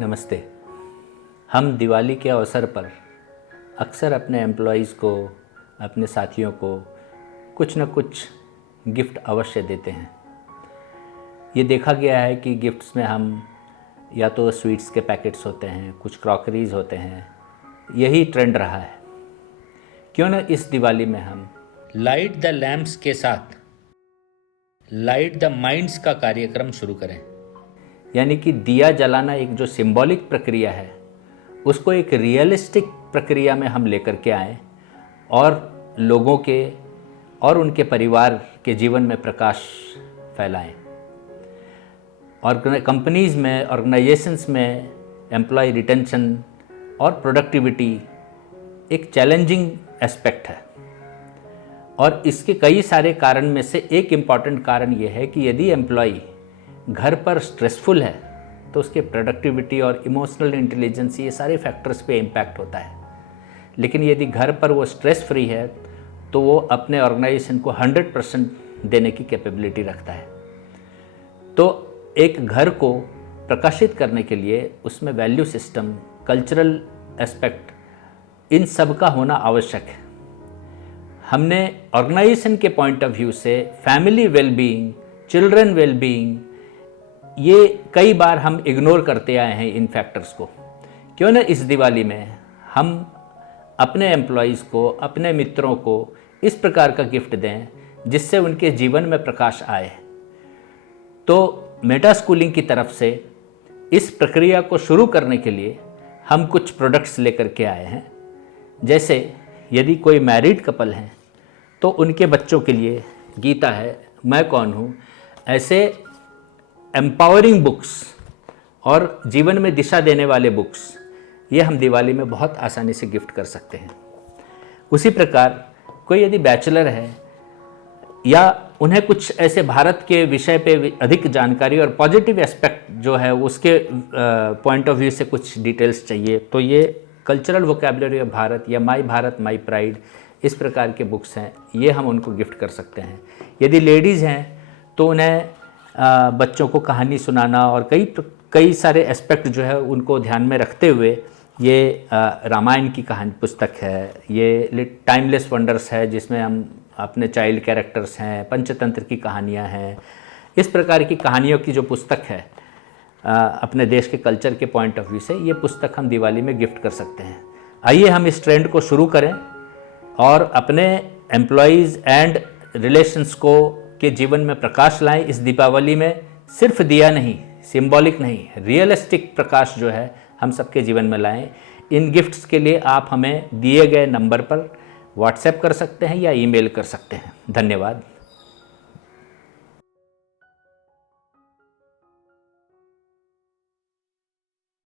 नमस्ते। हम दिवाली के अवसर पर अक्सर अपने एम्प्लॉइज़ को, अपने साथियों को कुछ न कुछ गिफ्ट अवश्य देते हैं। ये देखा गया है कि गिफ्ट्स में हम या तो स्वीट्स के पैकेट्स होते हैं, कुछ क्रॉकरीज़ होते हैं, यही ट्रेंड रहा है। क्यों न इस दिवाली में हम लाइट द लैम्प्स के साथ लाइट द माइंड्स का कार्यक्रम शुरू करें। यानी कि दिया जलाना एक जो सिंबॉलिक प्रक्रिया है, उसको एक रियलिस्टिक प्रक्रिया में हम लेकर के आएँ और लोगों के और उनके परिवार के जीवन में प्रकाश फैलाएं। और कंपनीज़ में, ऑर्गेनाइजेशंस में एम्प्लॉय रिटेंशन और प्रोडक्टिविटी एक चैलेंजिंग एस्पेक्ट है और इसके कई सारे कारण में से एक इम्पॉर्टेंट कारण ये है कि यदि एम्प्लॉय घर पर स्ट्रेसफुल है तो उसके प्रोडक्टिविटी और इमोशनल इंटेलिजेंस, ये सारे फैक्टर्स पे इम्पैक्ट होता है। लेकिन यदि घर पर वो स्ट्रेस फ्री है तो वो अपने ऑर्गेनाइजेशन को 100% देने की कैपेबिलिटी रखता है। तो एक घर को प्रकाशित करने के लिए उसमें वैल्यू सिस्टम, कल्चरल एस्पेक्ट, इन सब का होना आवश्यक है। हमने ऑर्गेनाइजेशन के पॉइंट ऑफ व्यू से फैमिली वेलबीइंग, चिल्ड्रन वेलबीइंग, ये कई बार हम इग्नोर करते आए हैं इन फैक्टर्स को। क्यों न इस दिवाली में हम अपने एम्प्लॉइज़ को, अपने मित्रों को इस प्रकार का गिफ्ट दें जिससे उनके जीवन में प्रकाश आए। तो मेटा स्कूलिंग की तरफ से इस प्रक्रिया को शुरू करने के लिए हम कुछ प्रोडक्ट्स लेकर के आए हैं। जैसे यदि कोई मैरिड कपल हैं तो उनके बच्चों के लिए गीता है, मैं कौन हूँ, ऐसे एम्पावरिंग बुक्स और जीवन में दिशा देने वाले बुक्स, ये हम दिवाली में बहुत आसानी से गिफ्ट कर सकते हैं। उसी प्रकार कोई यदि बैचलर है या उन्हें कुछ ऐसे भारत के विषय पे अधिक जानकारी और पॉजिटिव एस्पेक्ट जो है उसके पॉइंट ऑफ व्यू से कुछ डिटेल्स चाहिए, तो ये कल्चरल वोकैबुलरी ऑफ भारत या माई भारत माई प्राइड, इस प्रकार के बुक्स हैं, ये हम उनको गिफ्ट कर सकते हैं। यदि लेडीज़ हैं तो उन्हें बच्चों को कहानी सुनाना और कई सारे एस्पेक्ट जो है उनको ध्यान में रखते हुए ये रामायण की कहानी पुस्तक है, ये टाइमलेस वंडर्स है जिसमें हम अपने चाइल्ड कैरेक्टर्स हैं, पंचतंत्र की कहानियाँ हैं, इस प्रकार की कहानियों की जो पुस्तक है अपने देश के कल्चर के पॉइंट ऑफ व्यू से, ये पुस्तक हम दिवाली में गिफ्ट कर सकते हैं। आइए हम इस ट्रेंड को शुरू करें और अपने एम्प्लॉयज़ एंड रिलेशंस को के जीवन में प्रकाश लाएं। इस दीपावली में सिर्फ दिया नहीं, सिंबॉलिक नहीं, रियलिस्टिक प्रकाश जो है हम सबके जीवन में लाएं। इन गिफ्ट्स के लिए आप हमें दिए गए नंबर पर व्हाट्सएप कर सकते हैं या ईमेल कर सकते हैं। धन्यवाद।